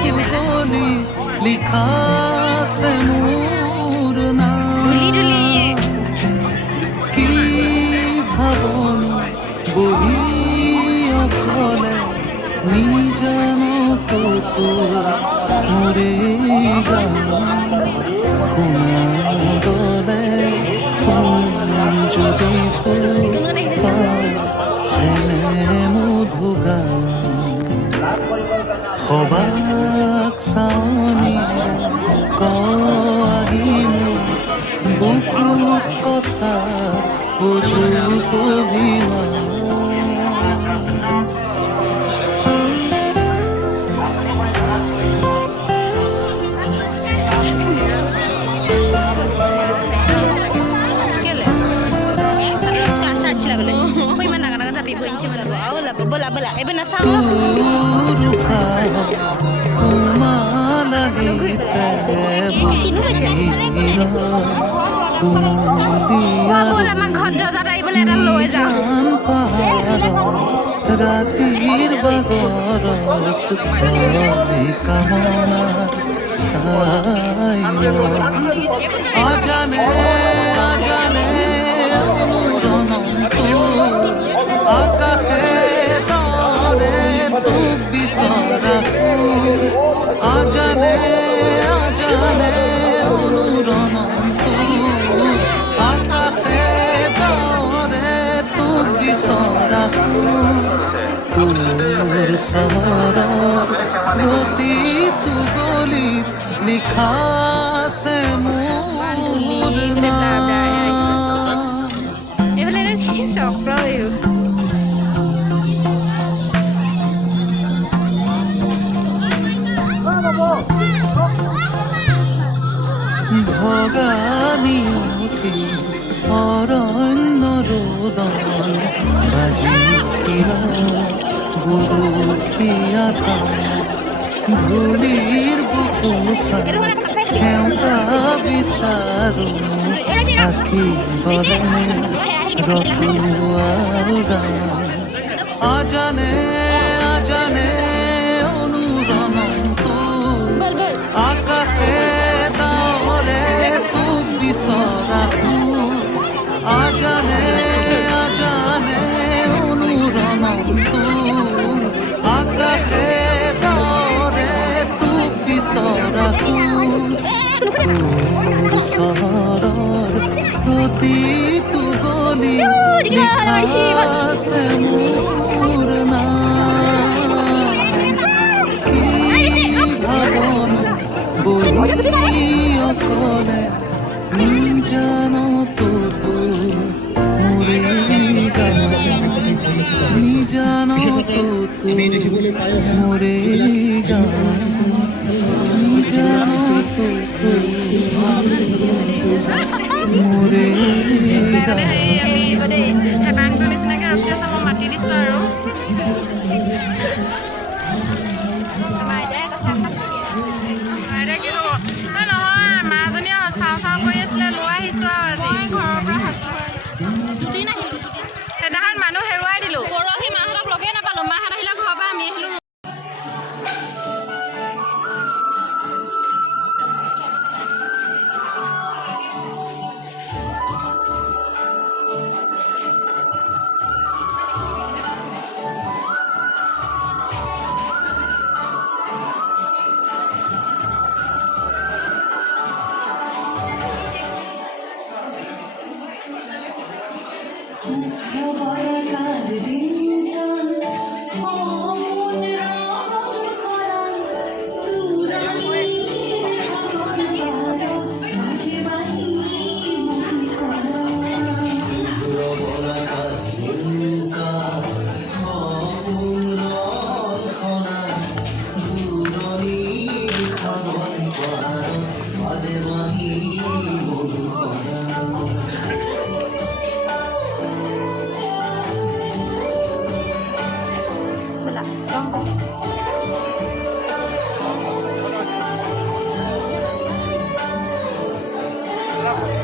तू गली लिखा से मोर नाम की भावन बही अकले निजानो तो मोरे गान শুনা দলে শুন যদি এনে মধু গান সবাক চাৱনিৰে কহিনো বুকুত কথা বুজুত অভিমান bola bola benar sama bola mak khodro jada ibole eta loi ja রাতির বাগরত কামনা সাইলো আজানে আজানে অনুরণন্ত আকাশে তরে তু বিচৰা আজানে আজানে অনুৰণন্ত আকাশে তৰে তু বিচৰা তোৰ চহৰৰ প্ৰতিটো গলিত লিখা আছে মোৰ নাম এইফালে কি চক্ৰ হৈও ভগানিয়তি অৰণ্য ৰোদন বাজি গৰুখিয়াতা ধূলিৰ বুকুচা সেউতা বিচাৰো আঁকিবলে ৰতুৱাল গান আজানে আজানে অনুৰণন্ত আকাশে তাৱৰে তোক বিচৰা আজানে আজানে অনুৰণন্ত আকাশে তাৱৰে তোক বিচৰা তোৰ চহৰৰ প্ৰতিটো গলি লিখা আছে মোৰ নাম কি ভাৱন বহি অকলে নিজানো তো মোৰে গান নিজানো তো মোৰে গান নিজানো তো মোৰে গান হেবাংটো নিচিনাকৈ ৰখি আছে মই মাতি দিছোঁ আৰু আইতাই কি ক'ব নহয় মাজনীয়ে চাওঁ চাওঁ কৰি আছিলে লৈ আহিছোঁ আৰু আজি ঘৰৰ পৰা দুদিন আহিলোঁ সেইদিনাখন মানুহ হেৰুৱাই দিলোঁ পৰহি মাহঁতক লগেই নাপালোঁ মাহঁত আহিলে ঘৰৰ পৰা আমি আহিলোঁ Love